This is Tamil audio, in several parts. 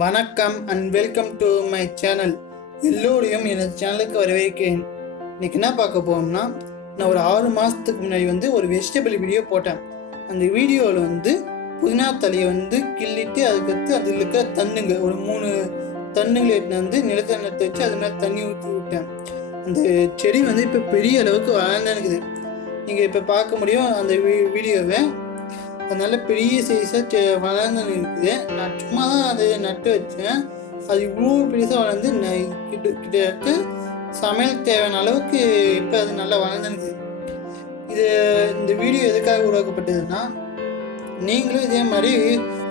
வணக்கம் and welcome to my channel. எல்லோரையும் எனது சேனலுக்கு வரவேற்கிறேன். இன்றைக்கி என்ன பார்க்க போகிறோம்னா, நான் ஒரு 6 மாதத்துக்கு முன்னாடி ஒரு வெஜிடபிள் வீடியோ போட்டேன். அந்த வீடியோவில் புதினா தலையை கிள்ளிட்டு அதுக்கடுத்து அதில் இருக்கிற தண்ணுங்க ஒரு 3 தண்ணுங்களை எடுத்து நிலத்தை நட்டு வச்சு அது மேலே தண்ணி ஊற்றி விட்டேன். அந்த செடி இப்போ பெரிய அளவுக்கு வளர்ந்துருக்குது. நீங்கள் இப்போ பார்க்க முடியும் அந்த வீடியோவை. அதனால பெரிய சைஸாக வளர்ந்து இருக்குது. நான் சும்மா தான் அதை நட்டு வச்சேன். அது இவ்வளோ பெருசாக வளர்ந்து கிட்டத்தட்ட சமையல் தேவையான அளவுக்கு இப்போ அது நல்லா வளர்ந்துருக்குது. இந்த வீடியோ எதுக்காக உருவாக்கப்பட்டதுன்னா, நீங்களும் இதே மாதிரி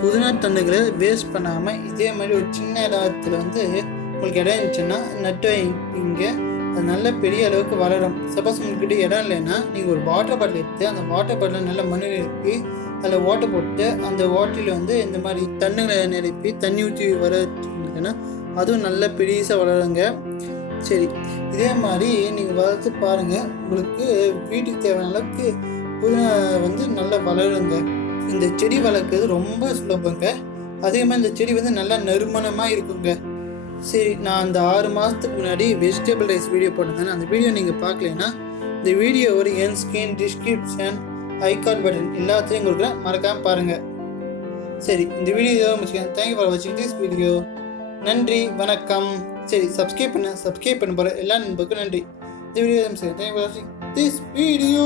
புதினா தண்டுகளை வேஸ்ட் பண்ணாமல் இதே மாதிரி ஒரு சின்ன இடத்துல உங்களுக்கு இடம் இருந்துச்சுன்னா நட்டு வைங்க. அது நல்ல பெரிய அளவுக்கு வளரும். சப்போஸ் உங்கள்கிட்ட இடம் இல்லைன்னா நீங்கள் ஒரு வாட்டர் பாட்டில் எடுத்து அந்த வாட்டர் பாட்டில் நல்லா மண்ணில் நிரப்பி அதில் ஓட்டை போட்டு அந்த ஓட்டையில் இந்த மாதிரி தண்ணுங்களை நிரப்பி தண்ணி ஊற்றி வளர்த்துங்கன்னா அதுவும் நல்ல பெருசாக வளருங்க. சரி, இதே மாதிரி நீங்கள் வளர்த்து பாருங்கள். உங்களுக்கு வீட்டுக்கு தேவையான அளவுக்கு புதினா நல்லா வளருங்க. இந்த செடி வளர்க்குறது ரொம்ப சுலபங்க. அதே மாதிரி இந்த செடி நல்லா நறுமணமாக இருக்குங்க. சரி, நான் அந்த 6 மாதத்துக்கு முன்னாடி வெஜிடபிள் ரைஸ் வீடியோ போட்டிருந்தேன். அந்த வீடியோ நீங்கள் பார்க்கலன்னா இந்த வீடியோவோட என் ஸ்கிரீன் டிஸ்கிரிப்ஷன் ஐகார்ட் பட்டன் எல்லாத்தையும் கொடுக்குறேன், மறக்காமல் பாருங்கள். சரி, இந்த வீடியோ இதோட முடிச்சுக்கேன். தேங்க்யூ ஃபார் வாட்சிங் திஸ் வீடியோ. நன்றி, வணக்கம். சரி, சப்ஸ்கிரைப் பண்ண போகிற எல்லா நண்பருக்கும் நன்றி. இந்த வீடியோ முடிச்சுக்கேன். தேங்க்யூ ஃபார் வாட்சிங் திஸ் வீடியோ.